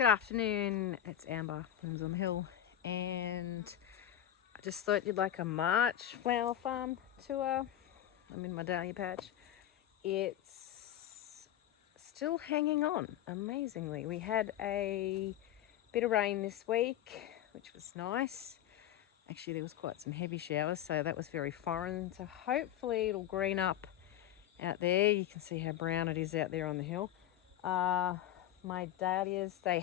Good afternoon, it's Amber from on the Hill, and I just thought you'd like a March flower farm tour. I'm in my dahlia patch. It's still hanging on amazingly. We had a bit of rain this week, which was nice. Actually, there was quite some heavy showers, so that was very foreign. So hopefully it'll green up out there. You can see how brown it is out there on the hill. My dahlias, they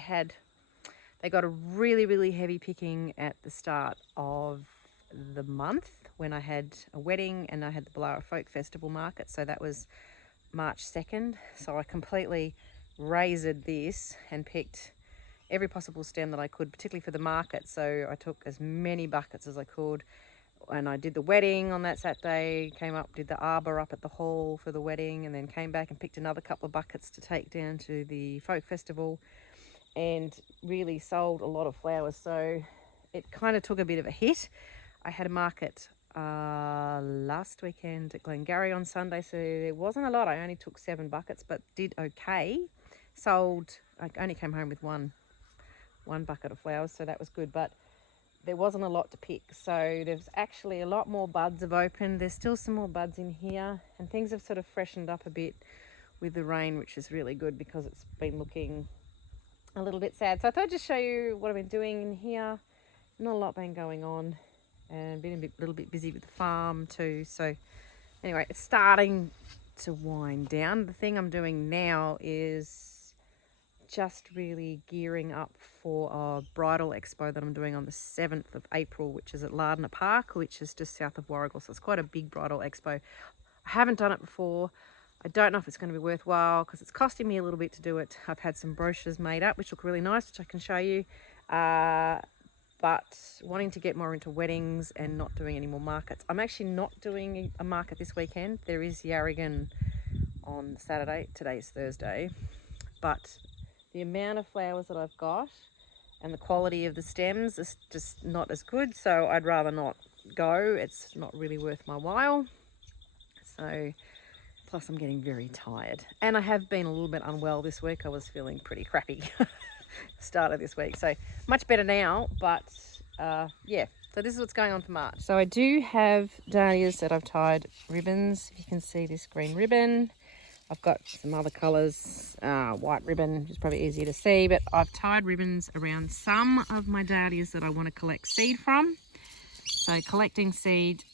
got a really heavy picking at the start of the month when I had a wedding and I had the Bridal Folk Festival market. So that was March 2nd. So I completely razored this and picked every possible stem that I could, particularly for the market. So I took as many buckets as I could, and I did the wedding on that Saturday, came up, did the arbor up at the hall for the wedding, and then came back and picked another couple of buckets to take down to the folk festival, and really sold a lot of flowers. So it kind of took a bit of a hit. I had a market last weekend at Glengarry on Sunday, so there wasn't a lot. I only took 7 buckets, but did okay. Sold, I only came home with one bucket of flowers, so that was good, but there wasn't a lot to pick. So there's actually a lot more buds have opened. There's still some more buds in here, and things have sort of freshened up a bit with the rain, which is really good because it's been looking a little bit sad. So I thought I'd just show you what I've been doing in here. Not a lot been going on, and been a little bit busy with the farm too. So anyway, it's starting to wind down. The thing I'm doing now is just really gearing up for a bridal expo that I'm doing on the 7th of April, which is at Lardner Park, which is just south of Warragul. So it's quite a big bridal expo. I haven't done it before. I don't know if it's going to be worthwhile because it's costing me a little bit to do it. I've had some brochures made up which look really nice, which I can show you. But wanting to get more into weddings and not doing any more markets. I'm actually not doing a market this weekend. There is Yarrigan on Saturday. Today's Thursday. But the amount of flowers that I've got and the quality of the stems is just not as good. So I'd rather not go. It's not really worth my while. So plus I'm getting very tired, and I have been a little bit unwell this week. I was feeling pretty crappy start of this week, so much better now, but yeah, so this is what's going on for March. So I do have dahlias that I've tied ribbons. You can see this green ribbon. I've got some other colours, white ribbon, which is probably easier to see, but I've tied ribbons around some of my dahlias that I want to collect seed from. So collecting seed,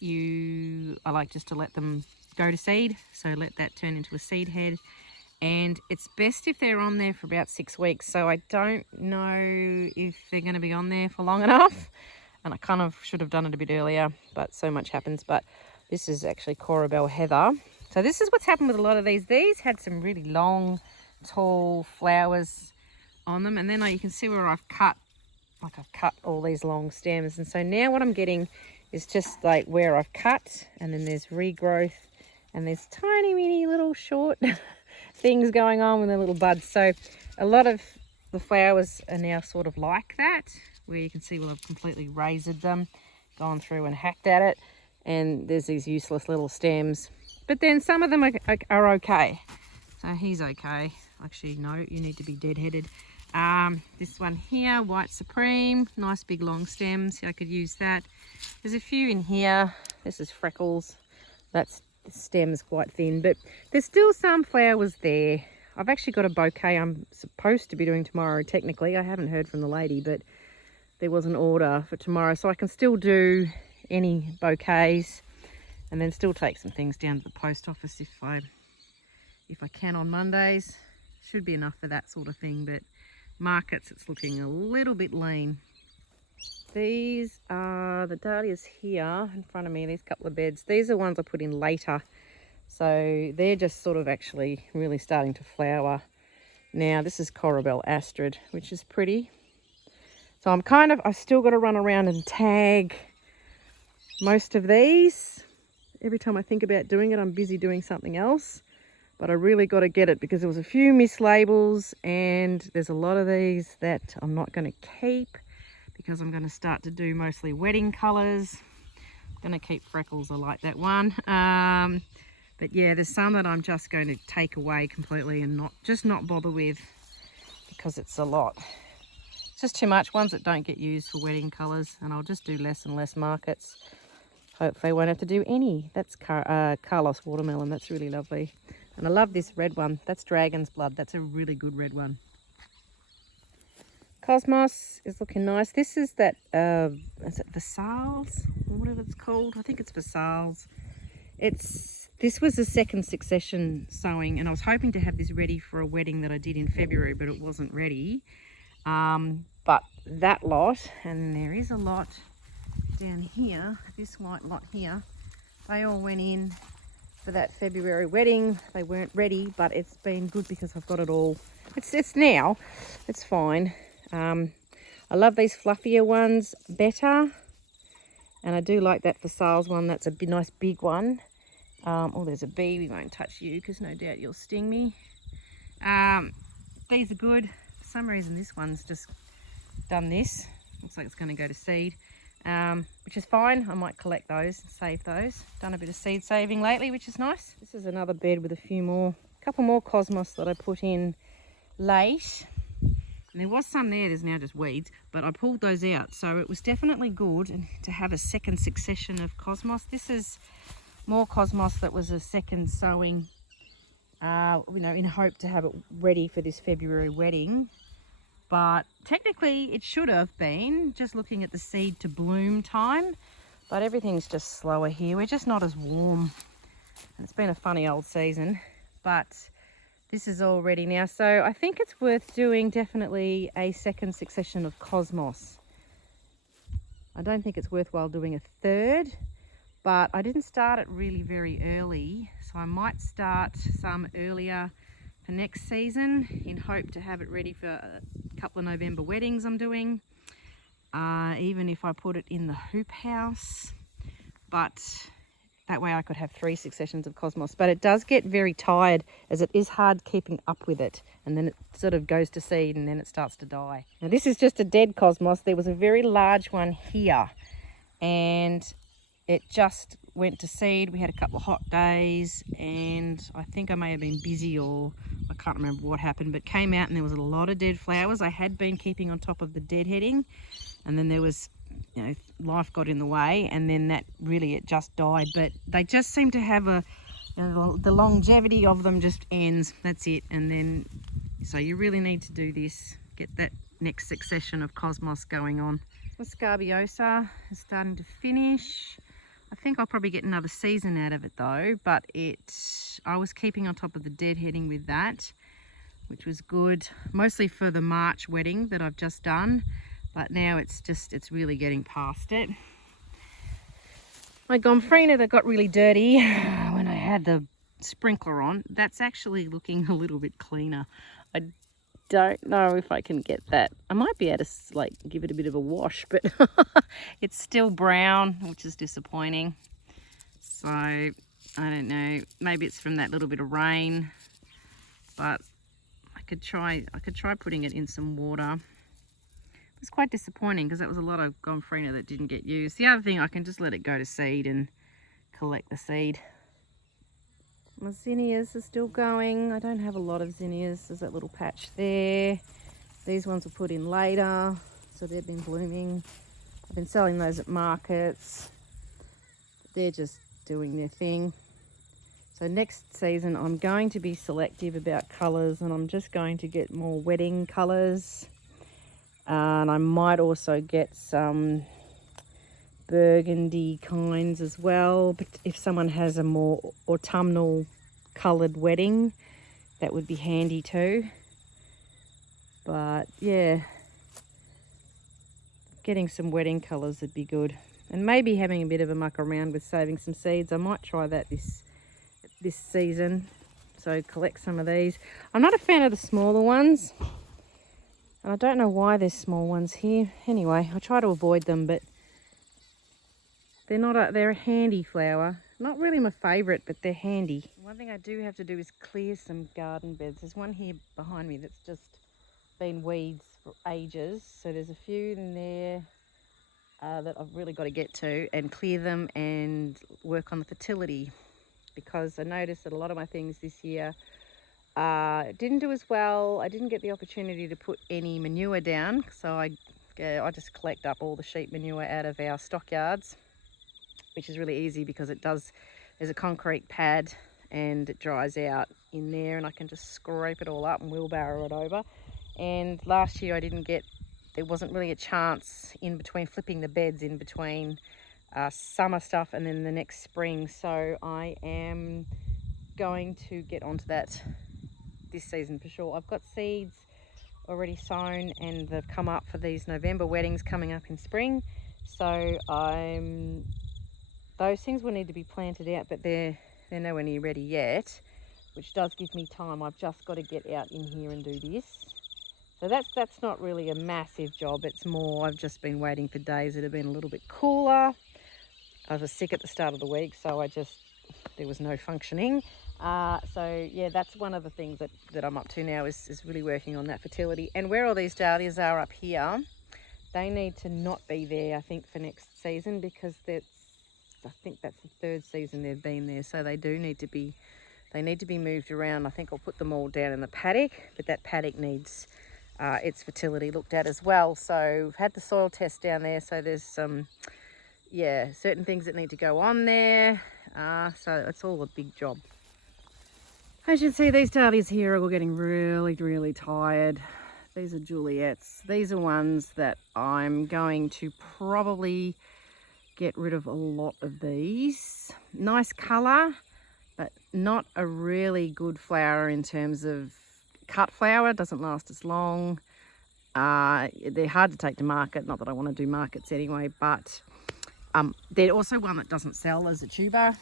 I like just to let them go to seed, so let that turn into a seed head, and it's best if they're on there for about 6 weeks. So I don't know if they're going to be on there for long enough, and I kind of should have done it a bit earlier, but so much happens. But this is actually Corabelle Heather. So this is what's happened with a lot of these. These had some really long, tall flowers on them, and then you can see where I've cut all these long stems, and so now what I'm getting is just like where I've cut, and then there's regrowth, and there's tiny mini little short things going on with the little buds. So a lot of the flowers are now sort of like that, where you can see I've completely razored them, gone through and hacked at it, and there's these useless little stems. But then some of them are okay. So he's okay. Actually, no, you need to be deadheaded. This one here, White Supreme, nice big long stems. I could use that. There's a few in here. This is Freckles. The stem's quite thin, but there's still some flowers there. I've actually got a bouquet I'm supposed to be doing tomorrow. Technically, I haven't heard from the lady, but there was an order for tomorrow, so I can still do any bouquets, and then still take some things down to the post office if I can on Mondays. Should be enough for that sort of thing, but markets, it's looking a little bit lean. These are the dahlias here in front of me, these couple of beds. These are ones I put in later, so they're just sort of actually really starting to flower now. This is Corabelle Astrid, which is pretty. So I've still got to run around and tag most of these. Every time I think about doing it, I'm busy doing something else. But I really got to get it because there was a few mislabels, and there's a lot of these that I'm not going to keep because I'm going to start to do mostly wedding colours. I'm going to keep Freckles, I like that one. But yeah, there's some that I'm just going to take away completely and not bother with, because it's a lot. It's just too much, ones that don't get used for wedding colours, and I'll just do less and less markets. Hopefully I won't have to do any. That's Carlos watermelon, that's really lovely. And I love this red one, that's dragon's blood, that's a really good red one. Cosmos is looking nice. This is that, is it Vasals? Or whatever it's called. I think it's Vasals. This was a second succession sowing, and I was hoping to have this ready for a wedding that I did in February, but it wasn't ready. But that lot, and there is a lot down here, this white lot here, they all went in for that February wedding. They weren't ready, but it's been good because I've got it all. It's now, it's fine. I love these fluffier ones better, and I do like that for sales one. That's a nice big one. Oh, there's a bee. We won't touch you because no doubt you'll sting me. These are good. For some reason this one's just done this. Looks like it's going to go to seed, which is fine. I might collect those and save those. Done a bit of seed saving lately, which is nice. This is another bed with a couple more cosmos that I put in late. And there was some there, there's now just weeds, but I pulled those out. So it was definitely good to have a second succession of cosmos. This is more cosmos that was a second sowing, in hope to have it ready for this February wedding. But technically it should have been, just looking at the seed to bloom time, but everything's just slower here. We're just not as warm. And it's been a funny old season, but this is all ready now. So I think it's worth doing definitely a second succession of cosmos. I don't think it's worthwhile doing a third, but I didn't start it really very early. So I might start some earlier for next season in hope to have it ready for a couple of November weddings I'm doing. Even if I put it in the hoop house, but that way I could have 3 successions of cosmos. But it does get very tired, as it is hard keeping up with it. And then it sort of goes to seed and then it starts to die. Now this is just a dead cosmos. There was a very large one here and it just went to seed. We had a couple of hot days and I think I may have been busy, or I can't remember what happened, but came out and there was a lot of dead flowers. I had been keeping on top of the deadheading, and then there was, life got in the way, and then it just died. But they just seem to have the longevity of them just ends. That's it. And then, so you really need to do this, get that next succession of cosmos going on. The scabiosa is starting to finish. I think I'll probably get another season out of it though, but I was keeping on top of the deadheading with that, which was good, mostly for the March wedding that I've just done. But now it's really getting past it. My gomphrena that got really dirty when I had the sprinkler on, that's actually looking a little bit cleaner. I don't know if I can get that. I might be able to give it a bit of a wash, but it's still brown, which is disappointing. So I don't know, maybe it's from that little bit of rain, but I could try putting it in some water. It's quite disappointing because that was a lot of gomphrena that didn't get used. The other thing, I can just let it go to seed and collect the seed. My zinnias are still going. I don't have a lot of zinnias. There's that little patch there. These ones were put in later, so they've been blooming. I've been selling those at markets. They're just doing their thing. So next season I'm going to be selective about colours, and I'm just going to get more wedding colours. And I might also get some burgundy kinds as well, but if someone has a more autumnal coloured wedding, that would be handy too. But yeah, getting some wedding colours would be good, and maybe having a bit of a muck around with saving some seeds. I might try that this season, so collect some of these. I'm not a fan of the smaller ones, and I don't know why there's small ones here. Anyway, I try to avoid them, but they're a handy flower. Not really my favourite, but they're handy. One thing I do have to do is clear some garden beds. There's one here behind me that's just been weeds for ages. So there's a few in there that I've really got to get to and clear them and work on the fertility, because I noticed that a lot of my things this year Didn't do as well. I didn't get the opportunity to put any manure down, so I just collect up all the sheep manure out of our stockyards, which is really easy because there's a concrete pad and it dries out in there, and I can just scrape it all up and wheelbarrow it over. And last year there wasn't really a chance in between flipping the beds in between summer stuff and then the next spring, so I am going to get onto that this season for sure. I've got seeds already sown and they've come up for these November weddings coming up in spring, so those things will need to be planted out, but they're nowhere near ready yet, which does give me time. I've just got to get out in here and do this. So that's not really a massive job. It's more I've just been waiting for days that have been a little bit cooler. I was sick at the start of the week, so there was no functioning. So yeah, that's one of the things that I'm up to now is really working on that fertility. And where all these dahlias are up here, they need to not be there, I think, for next season, because I think that's the third season they've been there. So they need to be moved around. I think I'll put them all down in the paddock, but that paddock needs its fertility looked at as well. So we've had the soil test down there, so there's some certain things that need to go on there. So it's all a big job. As you can see, these dahlias here are all getting really, really tired. These are Juliets. These are ones that I'm going to probably get rid of a lot of these. Nice colour, but not a really good flower in terms of cut flower. Doesn't last as long. They're hard to take to market. Not that I want to do markets anyway, but they're also one that doesn't sell as a tuber.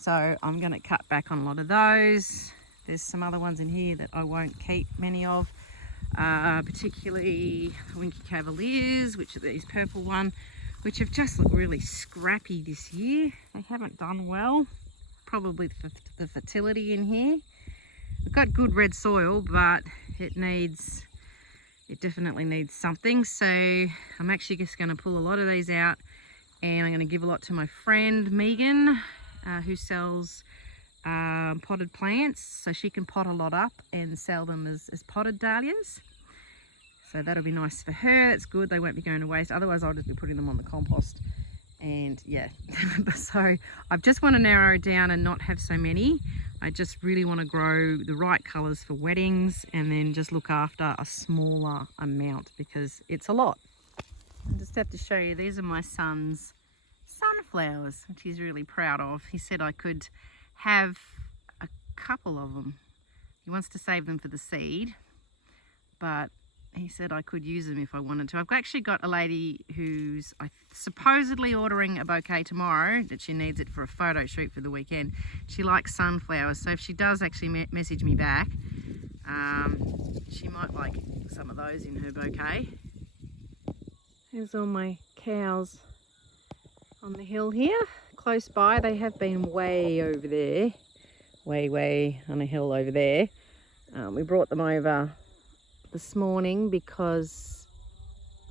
So I'm going to cut back on a lot of those. There's some other ones in here that I won't keep many of, particularly Winky Cavaliers, which are these purple one, which have just looked really scrappy this year. They haven't done well. Probably the fertility in here. I've got good red soil, but it definitely needs something. So I'm actually just going to pull a lot of these out, and I'm going to give a lot to my friend Megan, who sells potted plants, so she can pot a lot up and sell them as potted dahlias. So that'll be nice for her. That's good. They won't be going to waste. Otherwise, I'll just be putting them on the compost. And yeah, so I just want to narrow down and not have so many. I just really want to grow the right colours for weddings, and then just look after a smaller amount because it's a lot. I just have to show you, these are my son's sunflowers, which he's really proud of. He said I could have a couple of them. He wants to save them for the seed, but he said I could use them if I wanted to. I've actually got a lady who's supposedly ordering a bouquet tomorrow, that she needs it for a photo shoot for the weekend. She likes sunflowers, so if she does actually message me back, she might like some of those in her bouquet. There's all my cows on the hill here, close by. They have been way over there, way on a hill over there. We brought them over this morning because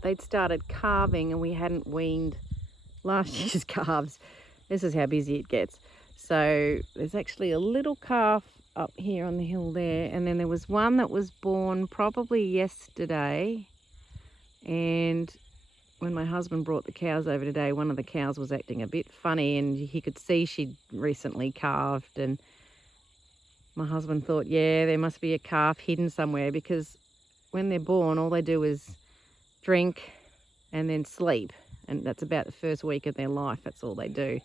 they'd started calving and we hadn't weaned last year's calves. This is how busy it gets. So there's actually a little calf up here on the hill there, and then there was one that was born probably yesterday, and when my husband brought the cows over today, one of the cows was acting a bit funny, and he could see she'd recently calved, and my husband thought, yeah, there must be a calf hidden somewhere, because when they're born, all they do is drink and then sleep, and that's about the first week of their life. That's all they do.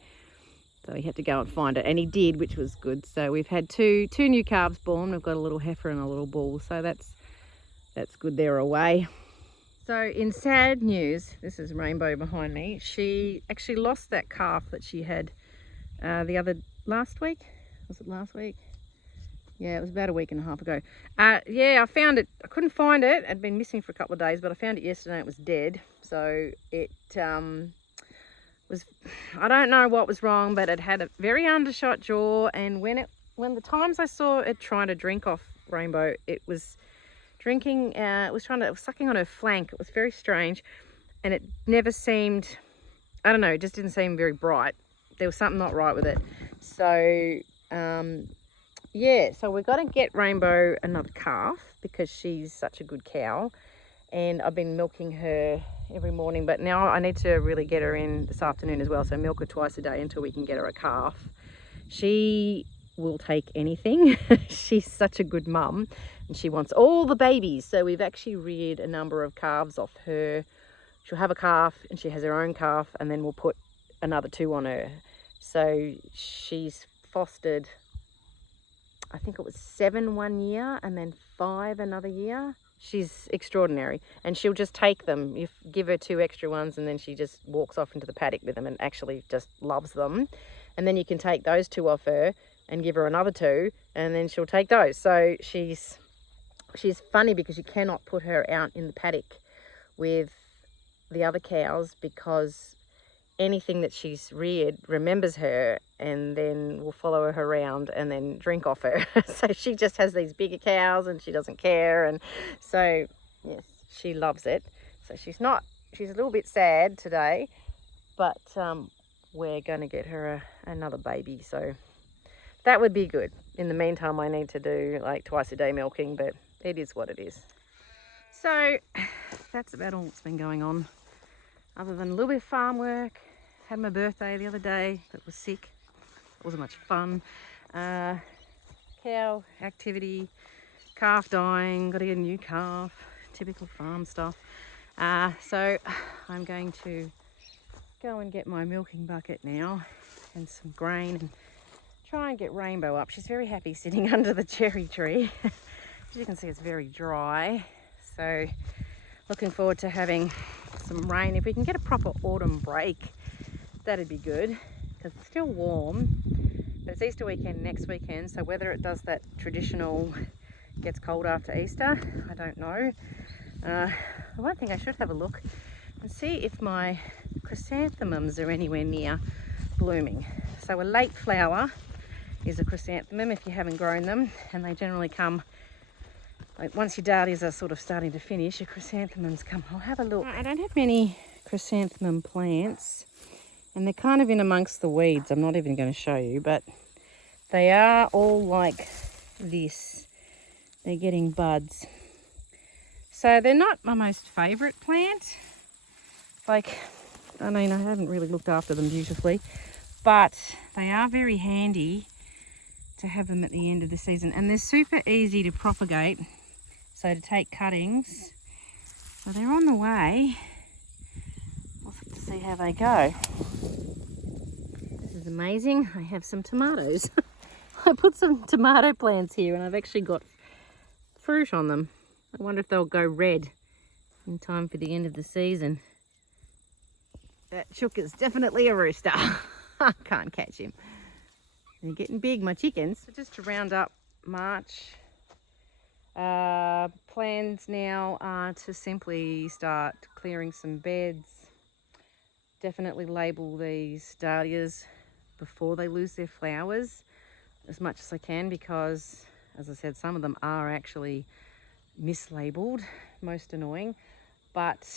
So he had to go and find it, and he did, which was good. So we've had two new calves born. We've got a little heifer and a little bull, so that's good. They're away. So in sad news, this is Rainbow behind me. She actually lost that calf that she had last week. Was it last week? Yeah, it was about a week and a half ago. Yeah, I found it. I couldn't find it. It'd been missing for a couple of days, but I found it yesterday. It was dead. So it was, I don't know what was wrong, but it had a very undershot jaw. And when the times I saw it trying to drink off Rainbow, it was drinking. It was sucking on her flank. It was very strange, and it never seemed. I don't know. It just didn't seem very bright. There was something not right with it. So Yeah, so we've got to get Rainbow another calf because she's such a good cow. And I've been milking her every morning, but now I need to really get her in this afternoon as well. So milk her twice a day until we can get her a calf. She will take anything. She's such a good mum and she wants all the babies. So we've actually reared a number of calves off her. She'll have a calf and she has her own calf, and then we'll put another 2 on her. So she's fostered, I think it was 7 one year and then 5 another year. She's extraordinary, and she'll just take them. You give her 2 extra ones and then she just walks off into the paddock with them and actually just loves them. And then you can take those 2 off her and give her another 2, and then she'll take those. So she's funny because you cannot put her out in the paddock with the other cows because anything that she's reared remembers her and then will follow her around and then drink off her. So she just has these bigger cows and she doesn't care. And so yes, she loves it. So she's a little bit sad today, but we're going to get her another baby, so that would be good. In the meantime, I need to do like twice a day milking, but it is what it is. So that's about all that's been going on, other than a little bit of farm work. Had my birthday the other day, that was sick. It wasn't much fun. Cow activity, calf dying, got to get a new calf, typical farm stuff. So I'm going to go and get my milking bucket now and some grain and try and get Rainbow up. She's very happy sitting under the cherry tree. As you can see, it's very dry. So looking forward to having some rain. If we can get a proper autumn break, that'd be good, because it's still warm, but it's Easter weekend next weekend, so whether it does that traditional gets cold after Easter, I don't know. One thing I should have a look and see if my chrysanthemums are anywhere near blooming. So a late flower is a chrysanthemum if you haven't grown them, and they generally come like once your dahlias are sort of starting to finish, your chrysanthemums come. I'll have a look. I don't have many chrysanthemum plants, and they're kind of in amongst the weeds. I'm not even going to show you, but they are all like this. They're getting buds. So they're not my most favourite plant. Like, I mean, I haven't really looked after them beautifully, but they are very handy to have them at the end of the season. And they're super easy to propagate, so to take cuttings. So they're on the way. We'll have to see how they go. This is amazing. I have some tomatoes. I put some tomato plants here and I've actually got fruit on them. I wonder if they'll go red in time for the end of the season. That chook is definitely a rooster. I can't catch him. They're getting big, my chickens. So just to round up March, plans now are to simply start clearing some beds. Definitely label these dahlias before they lose their flowers as much as I can, because as I said, some of them are actually mislabeled, most annoying. But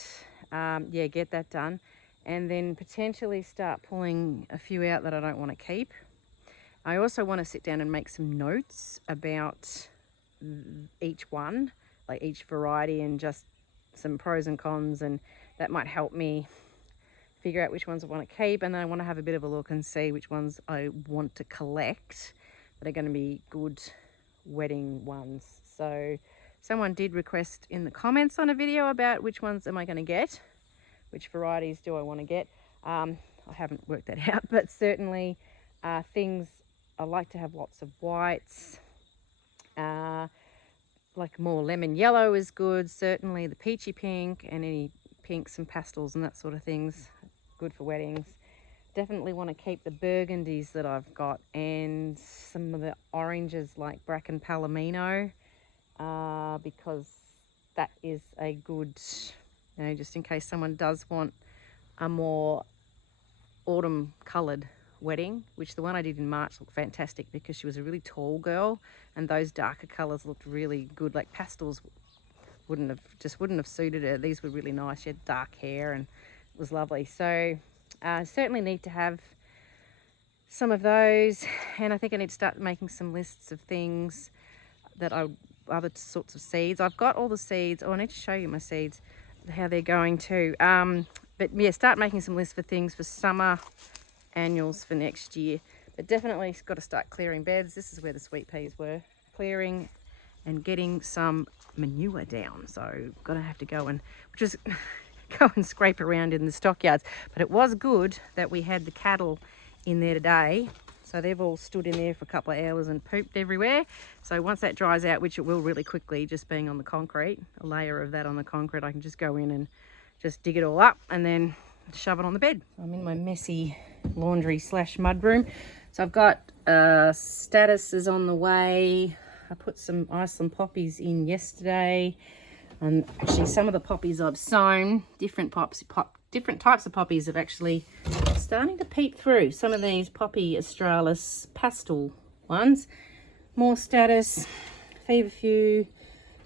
yeah, get that done, and then potentially start pulling a few out that I don't want to keep. I also want to sit down and make some notes about each one, like each variety, and just some pros and cons, and that might help me figure out which ones I want to keep. And then I want to have a bit of a look and see which ones I want to collect that are going to be good wedding ones. So someone did request in the comments on a video about which ones am I going to get, which varieties do I want to get. I haven't worked that out, but certainly things I like to have lots of whites. Like more lemon yellow is good. Certainly the peachy pink and any pinks and pastels and that sort of things, good for weddings. Definitely want to keep the burgundies that I've got, and some of the oranges like Bracken Palomino, because that is a good, just in case someone does want a more autumn coloured wedding, which the one I did in March looked fantastic because she was a really tall girl and those darker colours looked really good. Like pastels wouldn't have suited her. These were really nice. She had dark hair and it was lovely. So certainly need to have some of those, and I think I need to start making some lists of things that other sorts of seeds. I've got all the seeds. Oh, I need to show you my seeds, how they're going too. But yeah, start making some lists for things for summer annuals for next year. But definitely got to start clearing beds. This is where the sweet peas were. Clearing and getting some manure down. So gonna have to go and go and scrape around in the stockyards. But it was good that we had the cattle in there today. So they've all stood in there for a couple of hours and pooped everywhere. So once that dries out, which it will really quickly, just being on the concrete, a layer of that on the concrete, I can just go in and just dig it all up and then shove it on the bed. So I'm in my messy laundry / mud room. So I've got statuses on the way. I put some Iceland poppies in yesterday, and actually some of the poppies I've sown, different types of poppies have actually starting to peep through. Some of these Poppy Australis pastel ones, more status, feverfew,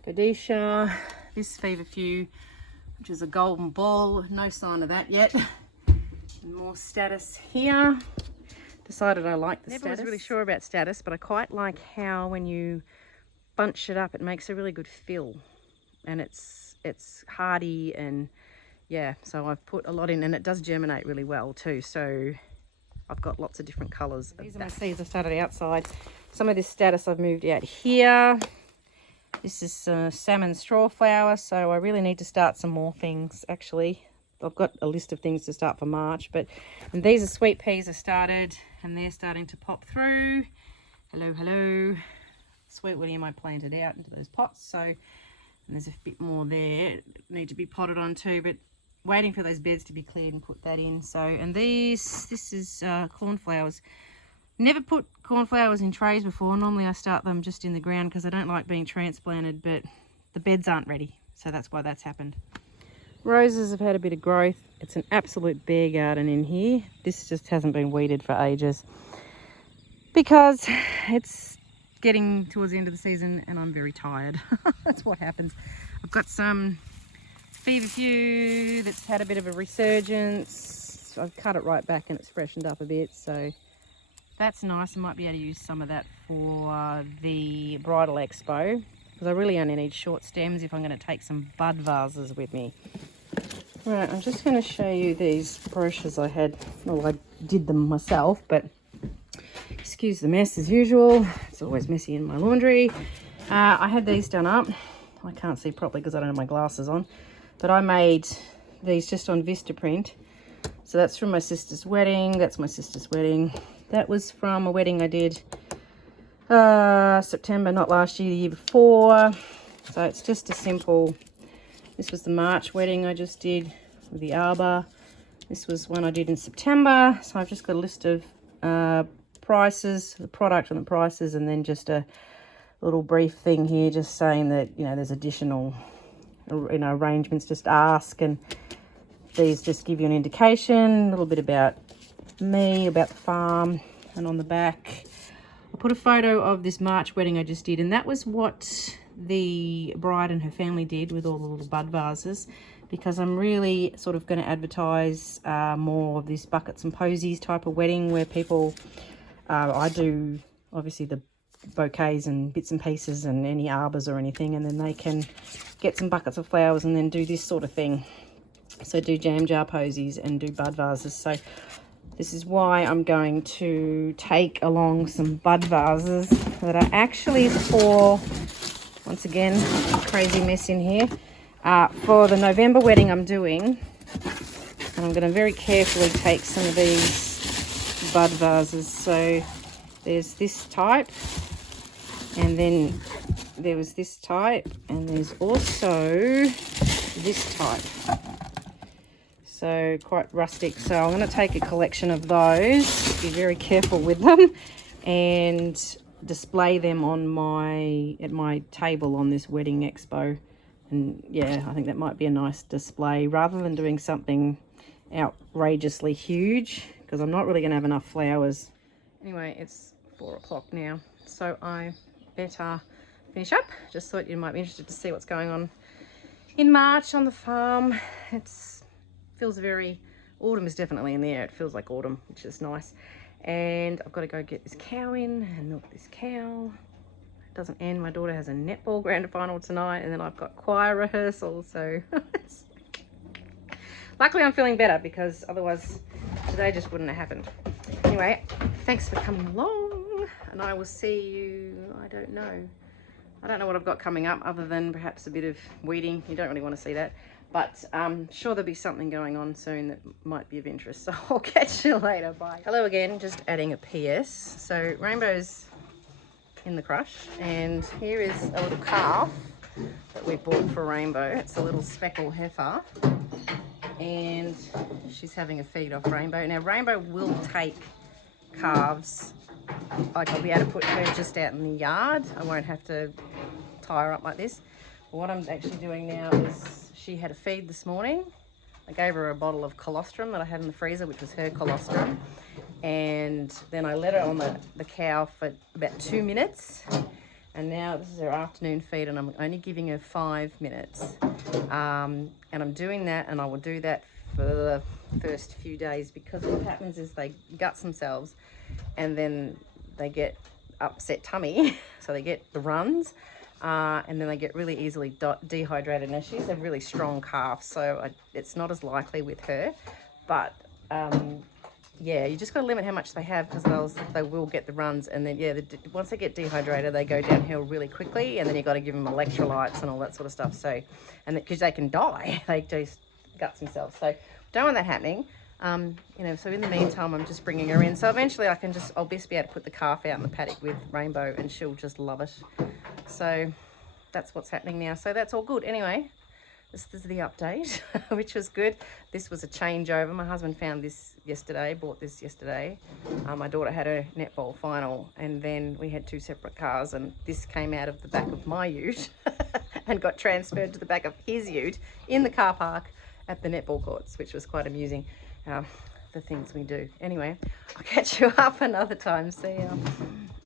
Gadusha, this feverfew, which is a golden ball, no sign of that yet. And more status here. Decided I like the status. Never was really sure about status, but I quite like how when you bunch it up, it makes a really good fill, and it's hardy, and yeah, so I've put a lot in, and it does germinate really well too. So I've got lots of different colours. These are my seeds I started outside. Some of this status I've moved out here. This is salmon straw flower, so I really need to start some more things actually. I've got a list of things to start for March, and these are sweet peas I started, and they're starting to pop through. Hello, hello. Sweet William I planted out into those pots, so, and there's a bit more there need to be potted on too, but waiting for those beds to be cleared and put that in. So, and this is cornflowers. Never put cornflowers in trays before. Normally I start them just in the ground because I don't like being transplanted, but the beds aren't ready, so that's why that's happened. Roses have had a bit of growth. It's an absolute bear garden in here. This just hasn't been weeded for ages because it's getting towards the end of the season and I'm very tired. That's what happens. I've got some feverfew that's had a bit of a resurgence. I've cut it right back and it's freshened up a bit, so that's nice. I might be able to use some of that for the Bridal Expo, because I really only need short stems if I'm going to take some bud vases with me. Right, I'm just going to show you these brochures I had. Well, I did them myself, but excuse the mess as usual. It's always messy in my laundry. I had these done up. I can't see properly because I don't have my glasses on, but I made these just on Vistaprint. So that's from my sister's wedding. That's my sister's wedding. That was from a wedding I did September, not last year, the year before. So it's just a simple, this was the March wedding I just did with the arbor. This was one I did in September. So I've just got a list of prices, the product and the prices, and then just a little brief thing here just saying that, you know, there's additional, you know, arrangements, just ask, and these just give you an indication, a little bit about me, about the farm. And on the back I put a photo of this March wedding I just did, and that was what the bride and her family did with all the little bud vases, because I'm really sort of going to advertise more of this buckets and posies type of wedding where people, I do obviously the bouquets and bits and pieces and any arbors or anything, and then they can get some buckets of flowers and then do this sort of thing. So do jam jar posies and do bud vases. So this is why I'm going to take along some bud vases that are actually for, once again, crazy mess in here, for the November wedding I'm doing. And I'm going to very carefully take some of these bud vases. So there's this type, and then there was this type, and there's also this type. So quite rustic. So I'm going to take a collection of those, be very careful with them, and display them on at my table on this wedding expo. And yeah, I think that might be a nice display rather than doing something outrageously huge, because I'm not really going to have enough flowers. Anyway, it's 4 o'clock now, so I better finish up. Just thought you might be interested to see what's going on in March on the farm. Feels very, autumn is definitely in the air. It feels like autumn, which is nice. And I've got to go get this cow in and milk this cow. It doesn't end. My daughter has a netball grand final tonight, and then I've got choir rehearsal. So luckily I'm feeling better, because otherwise today just wouldn't have happened. Anyway, thanks for coming along, and I will see you, I don't know what I've got coming up other than perhaps a bit of weeding. You don't really want to see that, but sure there'll be something going on soon that might be of interest. So I'll catch you later. Bye. Hello again, just adding a PS. So Rainbow's in the crush, and here is a little calf that we bought for Rainbow. It's a little speckled heifer, and she's having a feed off Rainbow. Now Rainbow will take calves, like I'll be able to put her just out in the yard. I won't have to tie her up like this. But what I'm actually doing now is, she had a feed this morning. I gave her a bottle of colostrum that I had in the freezer, which was her colostrum, and then I let her on the cow for about 2 minutes, and now this is her afternoon feed, and I'm only giving her 5 minutes, and I'm doing that, and I will do that for the first few days, because what happens is they guts themselves and then they get upset tummy, so they get the runs, and then they get really easily dehydrated. Now she's a really strong calf, so it's not as likely with her, but yeah, you just got to limit how much they have, because they will get the runs, and then yeah, once they get dehydrated they go downhill really quickly, and then you got to give them electrolytes and all that sort of stuff. So, and because they can die, they just guts themselves, so don't want that happening. You know, so in the meantime I'm just bringing her in, so eventually I'll just be able to put the calf out in the paddock with Rainbow, and she'll just love it. So that's what's happening now, so that's all good. Anyway, this is the update, which was good. This was a changeover. My husband found this yesterday, bought this yesterday. My daughter had her netball final, and then we had 2 separate cars, and this came out of the back of my ute and got transferred to the back of his ute in the car park at the netball courts, which was quite amusing. The things we do. Anyway, I'll catch you up another time. See ya.